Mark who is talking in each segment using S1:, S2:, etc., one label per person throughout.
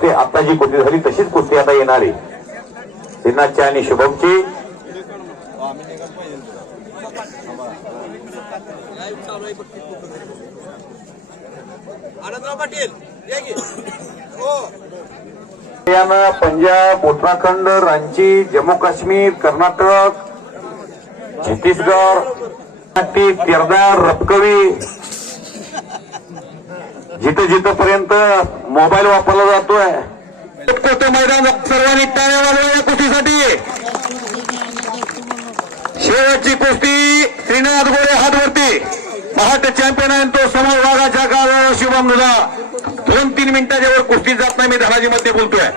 S1: कुस्ती आता जी कुस्ती झाली तशीच कुस्ती आता येणार आहे. श्रीनाथची आणि शुभमची.
S2: आनंदराव पाटील हो.
S1: हरियाणा पंजाब उत्तराखंड रांची जम्मू काश्मीर कर्नाटक छत्तीसगड तिरदार रपकवी जिथं जिथं पर्यंत मोबाईल वापरला जातोय. कोणतं मैदान सर्वांनी टाळ्या वाजवा या कुस्तीसाठी. शेवटची कुस्ती श्रीनाथ गोरे हातवरती. महाट चॅम्पियन आहे तो समोर वाघाच्या गावाला शुभम नुला दोन तीन मिनिटाच्या वर कुस्ती जात नाही मी धनाजी मध्ये बोलतोय.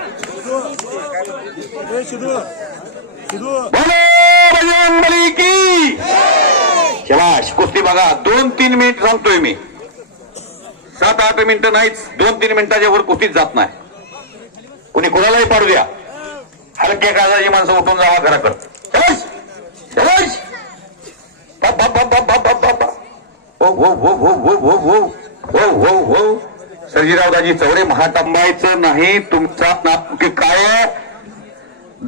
S1: बजरंग बजरंगबली की. शबाश कुस्ती बघा. दोन तीन मिनिट सांगतोय मी. सात आठ मिनिटं नाहीच दोन तीन मिनिटाच्या वर कुठेच जात नाही. कुणी कुणालाही पाडू द्या. हलक्या काळजाची माणसं उठून जावा घराकडे सर्जीराव दाजी चवडे महाटंबायचं नाही तुमचा नाप काय?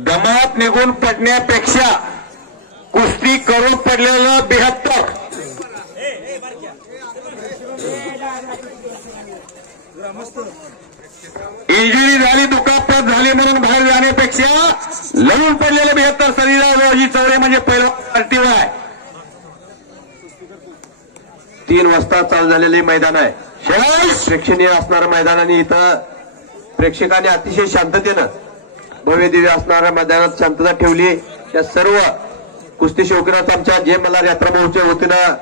S1: दमात निघून पडण्यापेक्षा कुस्ती करून पडलेलं बेहत्तर. इंजुरी झाली दुखापत झाली म्हणून बाहेर जाण्यापेक्षा लढून पडलेले बेहत्तर शरीरावरची चौरे म्हणजे पहिला पार्टीवर आहे
S3: तीन वाजता चालू झालेले मैदान आहे. प्रेक्षणीय असणारं मैदान आणि इथं प्रेक्षकांनी अतिशय शांततेनं भव्य दिव्य असणाऱ्या मैदानात शांतता ठेवली. या सर्व कुस्ती शौकीनाचा आमच्या जे मला यात्रा महोत्सव ना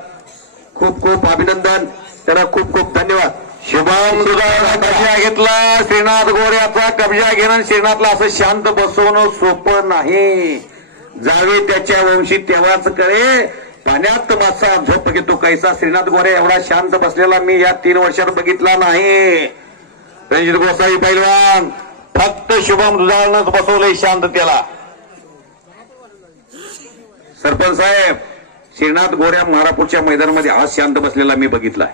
S3: खूप खूप अभिनंदन. त्यांना खूप खूप धन्यवाद.
S1: शुभम दुधाळा कब्जा घेतला. श्रीनाथ गोऱ्याचा कब्जा घेणं श्रीनाथला असं शांत बसवणं सोपं नाही. जावे त्याच्या वंशी तेव्हाच करे पाण्यात मासा झोप घेतो कैसा. श्रीनाथ गोरे एवढा शांत बसलेला मी या तीन वर्षात बघितला नाही. रणजित गोसाई पैलवान फक्त शुभम दुधाळनच बसवलंय शांत त्याला सरपंच साहेब श्रीनाथ गोऱ्या महारापूरच्या मैदानामध्ये आज शांत बसलेला मी बघितलाय.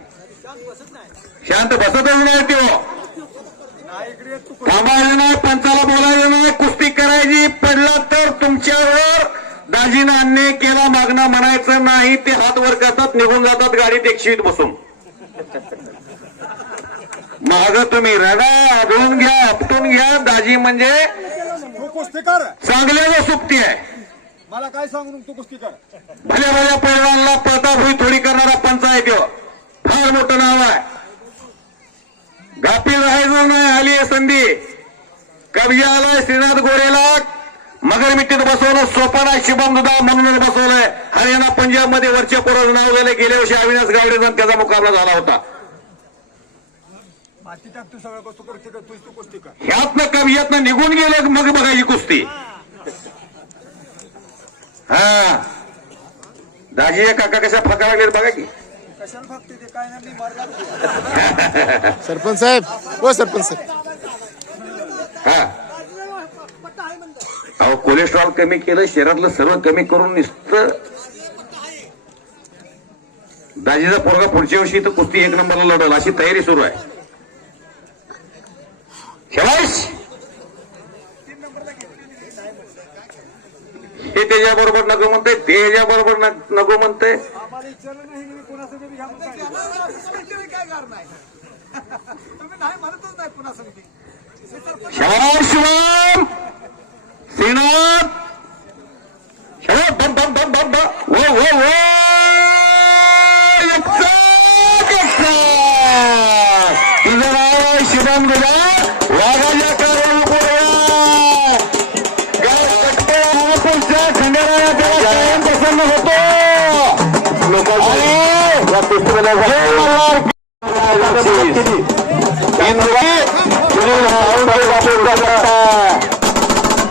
S1: शांत बसतच नाही तो थांबायचं नाही पंचाला बोलायचं नाही कुस्ती करायची पडला तर तुमच्यावर दाजीनं अन्याय केला मागणं म्हणायचं नाही ते हात वर करतात निघून जातात गाडीत एकशेत बसून. माग तुम्ही रडा आढळून घ्या आपटून घ्या दाजी म्हणजे
S2: तू कर
S1: चांगल्याला सुप्ती आहे.
S2: मला काय सांगू तू कुस्ती कर
S1: भल्या भल्या पैलवानला प्रतापही थोडी करणारा पंचायत ह्यो. फार मोठं नाव आहे. गापील राहायचं नाही आली आहे संधी. कब्जा आलाय श्रीनाथ गोरेला. मगर मिट्टीत बसवलं सोपान शुभम दुधा म्हणूनच बसवलंय. हरियाणा पंजाबमध्ये वरच्या पोराचं नाव गेलं गेल्या वर्षी अविनाश गावडेचा त्याचा मुकाबला झाला होता. ह्यातनं कवियातनं निघून गेले मग बघायची कुस्ती. हा. दाजीच्या काका कशा फका लागले बघा की.
S2: कशाला फक्त ते? काय नाही मी मारला
S4: सरपंच साहेब हो सरपंच साहेब.
S1: हा. अहो कोलेस्ट्रॉल कमी केलं शरीरातलं सर्व कमी करून नुसतं दाजीचा पोरगा पुढच्या वर्षी इथं कुस्ती एक नंबरला लढवल अशी तयारी सुरू आहे. शबाश! हे त्याच्या बरोबर नको म्हणते ते ह्याच्या बरोबर नको म्हणते
S2: आम्हाला विचारलं नाही मी कोणासाठी बी घ्या म्हणून सांगितलं. काय कारण नाही तुम्ही नाही म्हणतच नाही कुणासाठी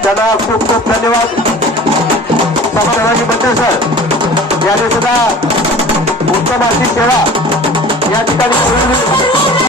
S3: त्यांना खूप खूप धन्यवाद समाधानाची बद्दल सर याने सुद्धा उत्तम अशी सेवा या ठिकाणी